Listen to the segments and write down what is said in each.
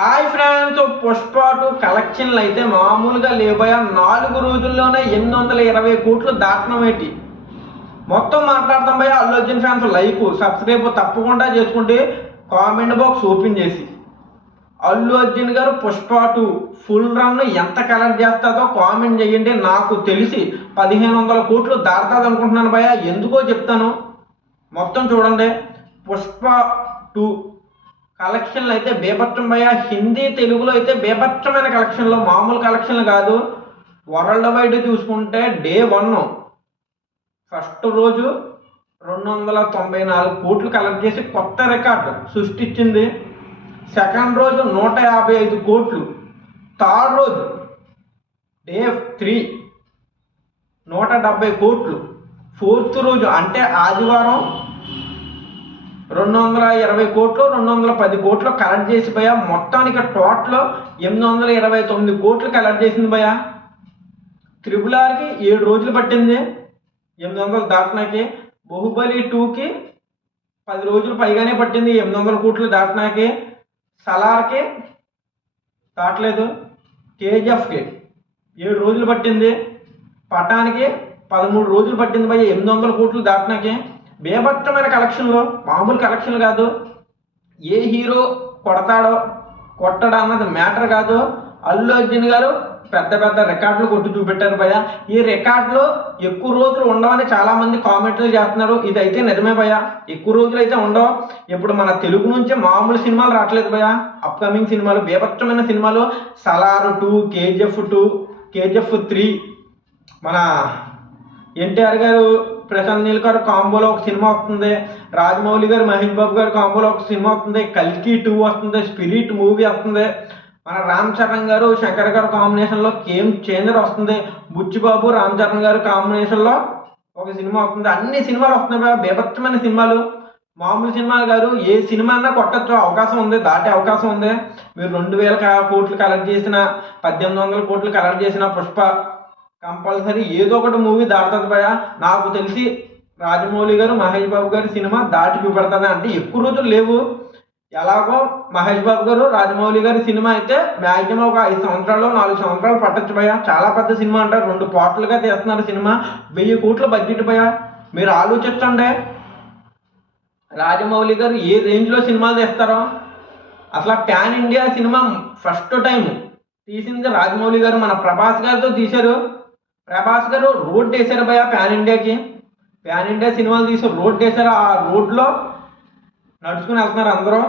Hi friends Pushpa two కలెక్షన్లు అయితే మామూలుగా లేబోయా నాలుగు రోజుల్లోనే ఎనిమిది వందల ఇరవై కోట్లు దాటడం ఏంటి? మొత్తం మాట్లాడతాం భయ Allu Arjun fans like subscribe తప్పకుండా చేసుకుంటే కామెంట్ బాక్స్ ఓపెన్ చేసి. అల్లు అర్జున్ గారు పుష్ప టూ ఫుల్ రన్ ఎంత కలెక్ట్ చేస్తుందో కామెంట్ చేయండి నాకు తెలిసి పదిహేను వందల కోట్లు దాటుతుంది అనుకుంటున్నాను భయ ఎందుకో చెప్తాను. మొత్తం చూడండి పుష్ప టూ కలెక్షన్లు అయితే బేభత్సం భయ. హిందీ తెలుగులో అయితే బేభత్సమైన కలెక్షన్లు మామూలు కలెక్షన్లు కాదు. వరల్డ్ వైడ్ చూసుకుంటే డే వన్. ఫస్ట్ రోజు రెండు వందల తొంభై నాలుగు కోట్లు కలెక్ట్ చేసి కొత్త రికార్డు సృష్టించింది. సెకండ్ రోజు నూట యాభై ఐదు కోట్లు. థర్డ్ రోజు డే త్రీ నూట డెబ్బై కోట్లు. ఫోర్త్ రోజు అంటే ఆదివారం రెండు వందల ఇరవై కోట్లు రెండు వందల పది కోట్లు కలెక్ట్ చేసి భయ మొత్తానికి టోటల్ ఎనిమిది వందల ఇరవై తొమ్మిది కోట్లు కలెక్ట్ చేసింది భయ త్రిబుల్ ఆర్కి ఏడు రోజులు పట్టింది. ఎనిమిది వందలు దాటనాకి బాహుబలి టూకి పది రోజులు పైగానే పట్టింది. ఎనిమిది వందల కోట్లు దాటనాకి సలార్కి దాటలేదు. కేజీఎఫ్కి ఏడు రోజులు పట్టింది. పటానికి పదమూడు రోజులు పట్టింది భయ ఎనిమిది వందల కోట్లు దాటినాకే. బేభత్సమైన కలెక్షన్లు మామూలు కలెక్షన్ కాదు. ఏ హీరో కొడతాడో కొట్టడా అన్నది మ్యాటర్ కాదు. అల్లు అర్జున్ గారు పెద్ద పెద్ద రికార్డులు కొట్టి చూపెట్టారు భయ ఈ రికార్డులు ఎక్కువ రోజులు ఉండవని చాలా మంది కామెంట్లు చేస్తున్నారు. ఇది అయితే నిజమే భయ ఎక్కువ రోజులు అయితే ఉండవు. ఇప్పుడు మన తెలుగు నుంచి మామూలు సినిమాలు రావట్లేదు భయ అప్కమింగ్ సినిమాలు బేభత్సమైన సినిమాలు Salaar two KGF two KGF three మన ఎన్టీఆర్ గారు ప్రశాంత్ నీల్ గారు కాంబోలో ఒక సినిమా వస్తుంది. రాజమౌళి గారు మహేష్ బాబు గారు కాంబోలో ఒక సినిమా వస్తుంది. కల్కి టూ వస్తుంది స్పిరిట్ మూవీ వస్తుంది. మన రామ్ చరణ్ గారు శంకర్ గారు కాంబినేషన్లో గేమ్ చేంజర్ వస్తుంది. బుచ్చిబాబు రామ్ చరణ్ గారు కాంబినేషన్లో ఒక సినిమా వస్తుంది. అన్ని సినిమాలు వస్తున్నాయి బాబా, సినిమాలు. మామూలు సినిమాలు గారు ఏ సినిమా అన్నా కొట్టచ్చు. అవకాశం ఉంది. దాటే అవకాశం ఉంది. మీరు రెండు వేల కోట్లు కలెక్ట్ చేసిన పద్దెనిమిది వందల కోట్లు కలెక్ట్ చేసిన పుష్ప కంపల్సరీ ఏదో ఒకటి మూవీ దాటుతుంది భయ నాకు తెలిసి రాజమౌళి గారు మహేష్ బాబు గారి సినిమా దాటి చూపెడుతుంది అంటే ఎక్కువ రోజులు లేవు. ఎలాగో మహేష్ బాబు గారు రాజమౌళి గారి సినిమా అయితే మ్యాక్సిమం ఒక ఐదు సంవత్సరాలు నాలుగు సంవత్సరాలు పట్టచ్చు భయ చాలా పెద్ద సినిమా అంటారు. రెండు పాటలుగా తీస్తున్నారు సినిమా. వెయ్యి కోట్ల బడ్జెట్ భయ మీరు ఆలోచించండి. రాజమౌళి గారు ఏ రేంజ్లో సినిమాలు తీస్తారో. అసలు pan India cinema first time తీసింది రాజమౌళి గారు. మన ప్రభాస్ గారితో తీశారు. ప్రభాస్ గారు రోడ్ వేశారు భయ ప్యాన్ ఇండియాకి? ప్యాన్ ఇండియా సినిమాలు తీసి రోడ్ వేశారు? ఆ రోడ్లో నడుచుకుని వెళ్తున్నారు అందరూ.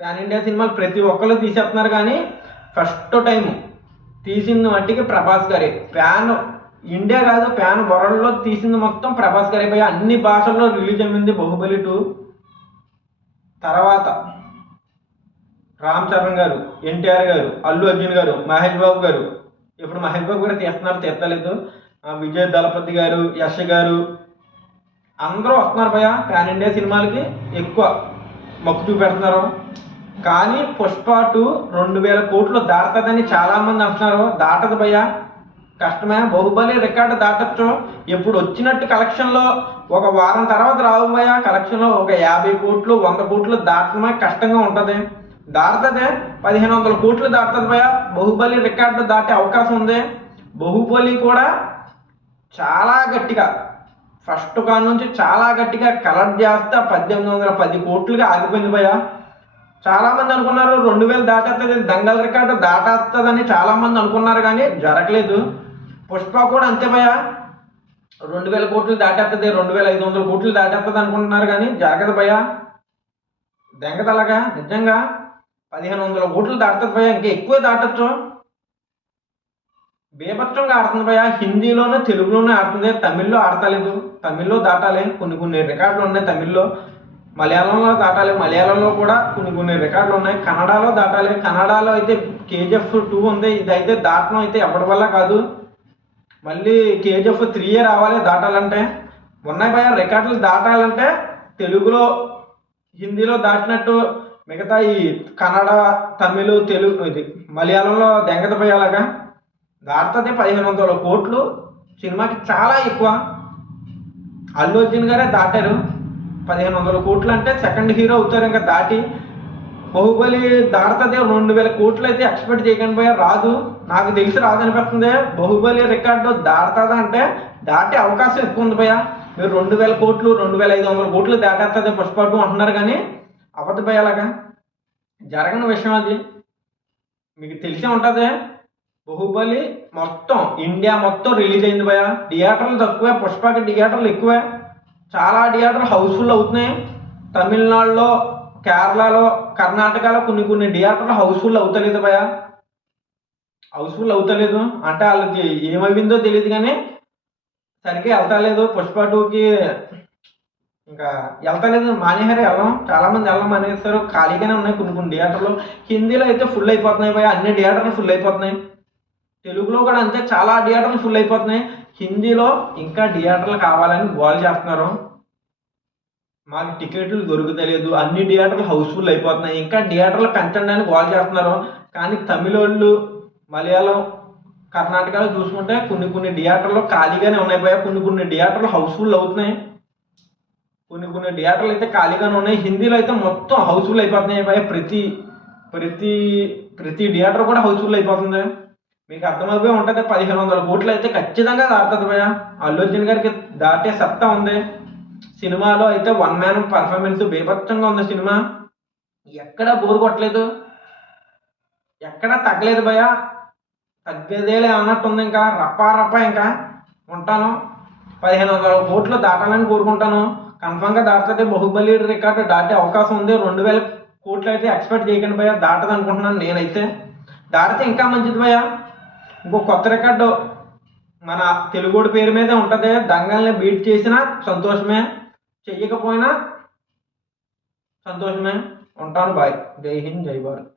ప్యాన్ ఇండియా సినిమాలు ప్రతి ఒక్కరు తీసేస్తున్నారు కానీ ఫస్ట్ టైం తీసింది మట్టికి ప్రభాస్ గారే. ప్యాన్ ఇండియా కాదు ప్యాన్ వరల్డ్లో తీసింది మొత్తం ప్రభాస్ గారే భయ అన్ని భాషల్లో రిలీజ్ అయింది బాహుబలి టూ. తర్వాత రామ్ చరణ్ గారు ఎన్టీఆర్ గారు అల్లు అర్జున్ గారు మహేష్ బాబు గారు. ఇప్పుడు మహేష్ బాబు కూడా తీస్తున్నారు తీస్తలేదు. విజయ్ దళపతి గారు యశ్ గారు అందరూ వస్తున్నారు భయ పాన్ ఇండియా సినిమాలకి ఎక్కువ మొక్కు చూపెడుతున్నారు. కానీ పుష్ప టూ రెండు వేల కోట్లు దాటుతుందని చాలామంది అంటున్నారు. దాటదు భయ కష్టమే. బాహుబలి రికార్డు దాటచ్చు. ఇప్పుడు వచ్చినట్టు కలెక్షన్లో ఒక వారం తర్వాత రావు భయ కలెక్షన్లో ఒక యాభై కోట్లు వంద కోట్లు దాటడమే కష్టంగా ఉంటుంది. దాటుతుంది పదిహేను వందల కోట్లు దాటుతుంది భయ బాహుబలి రికార్డు దాటే అవకాశం ఉంది. బాహుబలి కూడా చాలా గట్టిగా. ఫస్ట్ కాడ నుంచి చాలా గట్టిగా కలెక్ట్ చేస్తే పద్దెనిమిది వందల పది కోట్లుగా ఆగిపోయింది భయ చాలామంది అనుకున్నారు రెండు వేలు దాటేస్తుంది దంగల్ రికార్డు దాటేస్తుందని చాలా మంది అనుకున్నారు కానీ జరగలేదు. పుష్ప కూడా అంతే భయ రెండు వేల కోట్లు దాటేస్తుంది రెండు వేల ఐదు వందల కోట్లు దాటేస్తుంది అనుకుంటున్నారు కానీ జరగదు భయ దెంగతలగా నిజంగా పదిహేను వందల కోట్లు దాటుతుంది భయ ఇంకా ఎక్కువ దాటచ్చు. బేభత్సంగా ఆడుతుంది భయ హిందీలోనూ తెలుగులోనే ఆడుతుంది. తమిళ్ళో ఆడతలేదు. తమిళ్ళో దాటాలి కొన్ని కొన్ని రికార్డులు ఉన్నాయి తమిళ్ళో. మలయాళంలో దాటాలి మలయాళంలో కూడా కొన్ని కొన్ని రికార్డులు ఉన్నాయి. కన్నడలో దాటాలి కన్నడలో అయితే కేజీఎఫ్ టూ ఉంది. ఇది అయితే దాటడం అయితే ఎవరి వల్ల కాదు. మళ్ళీ కేజీఎఫ్ త్రీయే రావాలి దాటాలంటే. ఉన్నాయి భయ రికార్డులు దాటాలంటే తెలుగులో హిందీలో దాటినట్టు మిగతా ఈ కన్నడ తమిళ్ తెలుగు ఇది మలయాళంలో దెంగతపోయేలాగా దాటుతుంది పదిహేను వందల కోట్లు సినిమాకి చాలా ఎక్కువ. అల్లు అర్జున్ గారే దాటారు. పదిహేను వందల కోట్లు అంటే సెకండ్ హీరో అవుతారు ఇంకా దాటి బాహుబలి దాడుతుంది రెండు వేల కోట్లు అయితే ఎక్స్పెక్ట్ చేయకండి పోయా రాదు. నాకు తెలిసి రాదు అనిపిస్తుంది. బాహుబలి రికార్డు దాడుతుంది అంటే దాటే అవకాశం ఎక్కువ ఉంది పోయా మీరు రెండు వేల కోట్లు రెండు వేల ఐదు వందల కోట్లు దాటేస్తుంది పుష్ప టూ అంటున్నారు కానీ అబద్ధ భయ అలాగా. జరగని విషయం అది. మీకు తెలిసే ఉంటుంది. బాహుబలి మొత్తం ఇండియా మొత్తం రిలీజ్ అయింది భయ థియేటర్లు తక్కువే పుష్పకి థియేటర్లు ఎక్కువే. చాలా థియేటర్లు హౌస్ఫుల్ అవుతున్నాయి. తమిళనాడులో కేరళలో కర్ణాటకలో కొన్ని కొన్ని థియేటర్లు హౌస్ఫుల్ అవుతలేదు భయ హౌస్ఫుల్ అవుతలేదు. అంటే వాళ్ళకి ఏమైందో తెలియదు కానీ సరిగ్గా వెళ్తలేదు. పుష్ప టూకి ఇంకా వెళ్తలేదు. మానేహారు వెళ్ళం. చాలా మంది వెళ్ళం అనేస్తారు ఖాళీగానే ఉన్నాయి కొన్ని కొన్ని థియేటర్లు. హిందీలో అయితే ఫుల్ అయిపోతున్నాయి భయ అన్ని థియేటర్లు ఫుల్ అయిపోతున్నాయి. తెలుగులో కూడా అంతే చాలా థియేటర్లు ఫుల్ అయిపోతున్నాయి. హిందీలో ఇంకా థియేటర్లు కావాలని గోల్ చేస్తున్నారు. మాకు టికెట్లు దొరుకుతలేదు. అన్ని థియేటర్లు హౌస్ఫుల్ అయిపోతున్నాయి. ఇంకా థియేటర్లు పెంచండి అని గోల్ చేస్తున్నారు. కానీ తమిళోళ్ళు మలయాళం కర్ణాటకలో చూసుకుంటే కొన్ని కొన్ని థియేటర్లు ఖాళీగానే ఉన్నాయి కొన్ని కొన్ని థియేటర్లు హౌస్ఫుల్ అవుతున్నాయి. కొన్ని కొన్ని థియేటర్లు అయితే ఖాళీగానే ఉన్నాయి. హిందీలో అయితే మొత్తం హౌస్ఫుల్ అయిపోతున్నాయి ప్రతి ప్రతి ప్రతి థియేటర్ కూడా హౌస్ఫుల్ అయిపోతుంది. మీకు అర్థమైపోయి ఉంటుంది పదిహేను వందల కోట్లు అయితే ఖచ్చితంగా దాటుతుంది భయ అల్లు అర్జున్ గారికి దాటే సత్తా ఉంది. సినిమాలో అయితే వన్ మ్యాన్ పర్ఫార్మెన్స్ బీభత్సంగా ఉంది సినిమా. ఎక్కడా బోర్ కొట్టలేదు. ఎక్కడా తగ్గలేదు భయ తగ్గేదేలే అన్నట్టు ఉంది ఇంకా. రప్పా రప్ప ఇంకా ఉంటాను. పదిహేను వందల కోట్లు దాటాలని కోరుకుంటాను. కన్ఫామ్గా దాటుతుంది బహుబలి రికార్డు దాటే అవకాశం ఉంది. రెండు వేల కోట్లు అయితే ఎక్స్పెక్ట్ చేయకండి భయ దాటదనుకుంటున్నాను నేనైతే. దాటితే ఇంకా మంచిది భయ ఇంకో కొత్త రికార్డు మన తెలుగుడు పేరు మీదే ఉంటుంది. దంగల్ని బీట్ చేసినా సంతోషమే. చెయ్యకపోయినా సంతోషమే. ఉంటాను బాయ్. జై హింద్ జై భారత్.